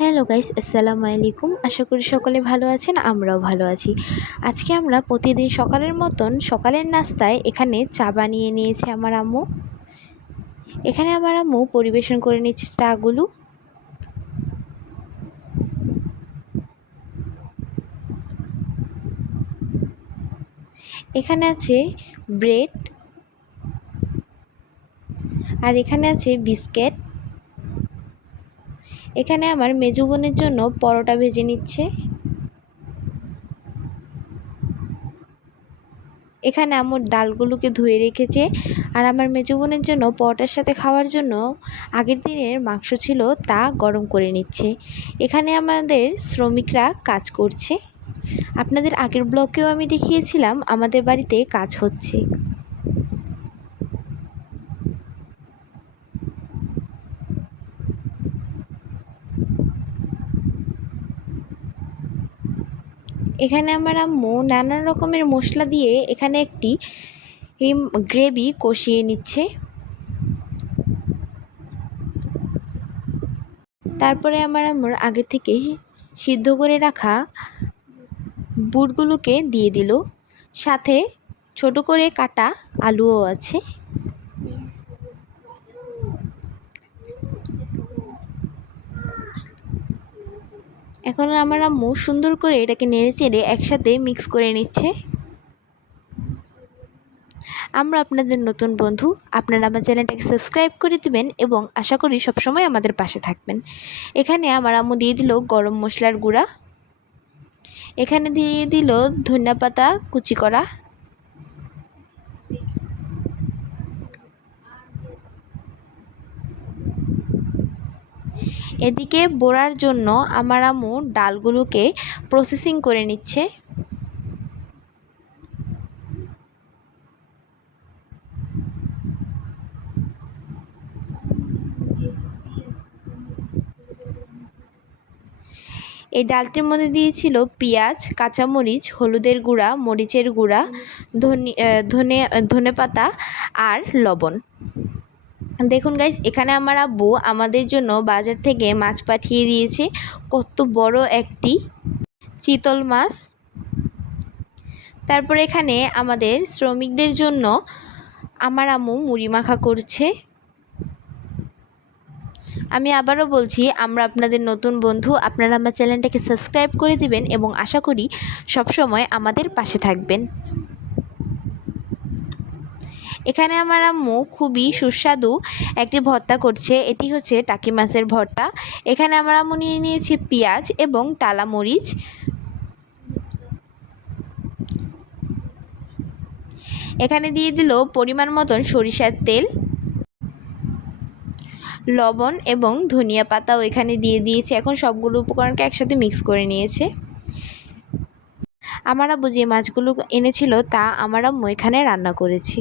Hello guys, আসসালামু আলাইকুম। আশা করি সকলে ভালো আছেন, আমরাও ভালো আছি। আজকে আমরা প্রতিদিন সকালের মতন সকালের নাস্তায় এখানে চা বানিয়ে নিয়েছে আমার আম্মু। এখানে আমার আম্মু পরিবেশন করে নিচ্ছে চাগুলো। এখানে আছে ব্রেড আর এখানে আছে বিস্কিট। এখানে আমার মেজু বোনের জন্য পরোটা ভেজে নিচ্ছে। এখানে আমার ডালগুলোকে ধুয়ে রেখেছে। আর আমার মেজো বোনের জন্য পরোটার সাথে খাওয়ার জন্য আগের দিনের মাংস ছিল তা গরম করে নিচ্ছে। এখানে আমাদের শ্রমিকরা কাজ করছে। আপনাদের আগের ব্লকেও আমি দেখিয়েছিলাম, আমাদের বাড়িতে কাজ হচ্ছে। এখানে আমার আম্মু নানান রকমের মশলা দিয়ে এখানে একটি গ্রেভি কষিয়ে নিচ্ছে। তারপরে আমার আম্মুর আগে থেকে সিদ্ধ করে রাখা বুটগুলোকে দিয়ে দিল। সাথে ছোট করে কাটা আলুও আছে। এখন আমার আম্মু সুন্দর করে এটাকে নেড়ে চেড়ে একসাথে মিক্স করে নিচ্ছে। আমরা আপনাদের নতুন বন্ধু, আপনারা আমার চ্যানেলটাকে সাবস্ক্রাইব করে দেবেন এবং আশা করি সবসময় আমাদের পাশে থাকবেন। এখানে আমার আম্মু দিয়ে দিল গরম মশলার গুঁড়া। এখানে দিয়ে দিল ধনিয়া পাতা, কুচি করা। এদিকে বোড়ার জন্য আমার আম্মু ডালগুলোকে প্রসেসিং করে নিচ্ছে। এই ডালটির মধ্যে দিয়েছিল পেঁয়াজ, কাঁচামরিচ, হলুদের গুঁড়া, মরিচের গুঁড়া, ধনে ধনে ধনে পাতা আর লবণ। দেখুন গাইস এখানে আমার আব্বু আমাদের জন্য বাজার থেকে মাছ পাঠিয়ে দিয়েছে। কত বড় একটি চিতল মাছ। তারপর এখানে আমাদের শ্রমিকদের জন্য আমার আম্মু মুড়ি মাখা করছে। আমি আবারও বলছি, আমরা আপনাদের নতুন বন্ধু, আপনারা আমার চ্যানেলটাকে সাবস্ক্রাইব করে দিবেন এবং আশা করি সবসময় আমাদের পাশে থাকবেন। এখানে আমার আম্মু খুবই সুস্বাদু একটি ভর্তা করছে। এটি হচ্ছে টাকি মাছের ভর্তা। এখানে আমার আম্মু নিয়ে নিয়েছে পেঁয়াজ এবং টালা মরিচ এখানে দিয়ে দিল পরিমাণ মতন সরিষার তেল, লবণ এবং ধনিয়া পাতাও এখানে দিয়ে দিয়েছে। এখন সবগুলো উপকরণকে একসাথে মিক্স করে নিয়েছে। আমার আব্বু যে মাছগুলো এনেছিল তা আমার আম্মু এখানে রান্না করেছি।